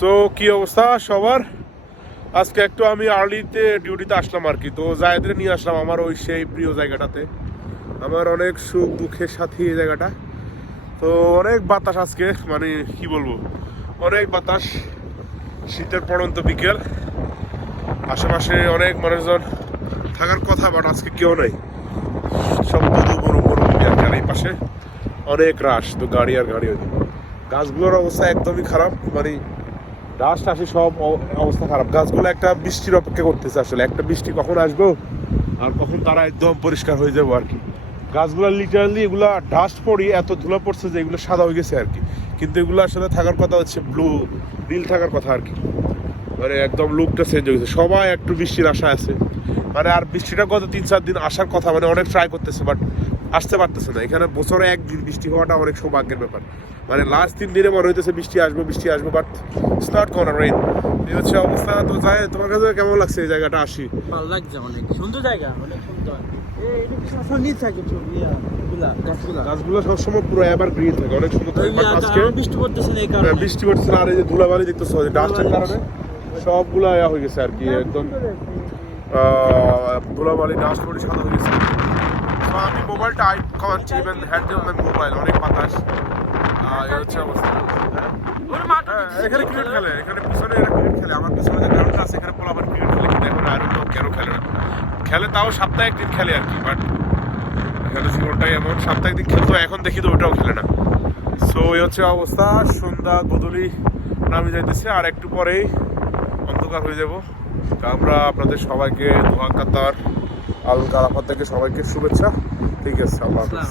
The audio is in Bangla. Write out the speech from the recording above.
সো কি অবস্থা সবার? আজকে একটু আমি আর্লিতে ডিউটিতে আসলাম আর কি। তো জায়েদের নিয়ে আসলাম আমার ওই সেই প্রিয় জায়গাটাতে। আমার অনেক সুখ দুঃখের সাথে এই জায়গাটা। তো অনেক বাতাস আজকে, মানে কি বলবো, অনেক বাতাস। শীতের পড়ন্ত বিকেল, আশেপাশে অনেক মানুষজন থাকার কথা, বাট আজকে কেউ নাই। সব মরুভূমি আর এই পাশে অনেক রাশ, তো গাড়ি আর গাড়ি। গাছগুলোর অবস্থা একদমই খারাপ, মানে ডাস্ট আসে, সব অবস্থা খারাপ। গাছগুলো একটা বৃষ্টির অপেক্ষা করতেছে আসলে, একটা বৃষ্টি কখন আসবো আর কখন তারা একদম পরিষ্কার হয়ে যাবো আর কি। গাছগুলো লিটারালি এগুলা ডাস্ট পড়ি এত ধুলা পড়ছে যে এগুলো সাদা হয়ে গেছে আর কি। কিন্তু এগুলো আসলে থাকার কথা হচ্ছে ব্লু, নীল থাকার কথা আর কি। মানে একদম লুকটা চেঞ্জ হয়ে গেছে। সবাই একটু বৃষ্টির আশা আছে, মানে আর বৃষ্টিটা গত 3-4 দিন আসার কথা, মানে অনেক ট্রাই করতেছে বাট আসতে পারতেছে না। এখানে বছরে একদিন বৃষ্টি হওয়াটা অনেক সৌভাগ্যের ব্যাপার। মানে লাস্ট 3 দিনে মনে হইতেছে বৃষ্টি আসবে বাট স্টার্ট করা রেইন। এই হচ্ছে অবস্থা। তো যাই, তোমার কাছে কেমন লাগছে এই জায়গাটা? আসি, ভালো লাগছে, অনেক সুন্দর জায়গা, অনেক সুন্দর। গাছগুলো সবসময় পুরো এবার গ্রিন থাকে, অনেক সুন্দর থাকে। বাট আজকে বৃষ্টি পড়তেছে না, এই কারণে বৃষ্টি পড়ছে না। আর এই যে ধুলাবালি দেখতেছো, ডাস্টের কারণে সবগুলা হয়ে গেছে আর কি, একদম ধুলাবালি ডাস্ট পড়ে সাদা হয়ে গেছে। তো আমি মোবাইলটা আইট খাওয়াচ্ছি, ইভেন হ্যান্ড মোবাইল, অনেক বাতাস। এই হচ্ছে অবস্থা। এখানে ক্রিকেট খেলে, এখানে পিছনে এরা ক্রিকেট খেলে। আমার পিছনে যে গ্রাউন্ডটা আছে এখানে পোলাপান ক্রিকেট খেলে, কিন্তু এখন আর কেন খেলে না। খেলে তাও সপ্তাহে একদিন খেলে আর কি। বাট এখানে জীবনটাই এমন, সপ্তাহে একদিন খেলতো, এখন দেখি তো ওটাও খেলে না। সো এই হচ্ছে অবস্থা। সন্ধ্যা গধূলি নামে যাইতেছে, আর একটু পরেই অন্ধকার হয়ে যাব। আমরা আপনাদের সবাইকে দোয়া কাতার আল কারাফাত থেকে সবাইকে শুভেচ্ছা। ঠিক আছে, আল্লাহ হাফেজ।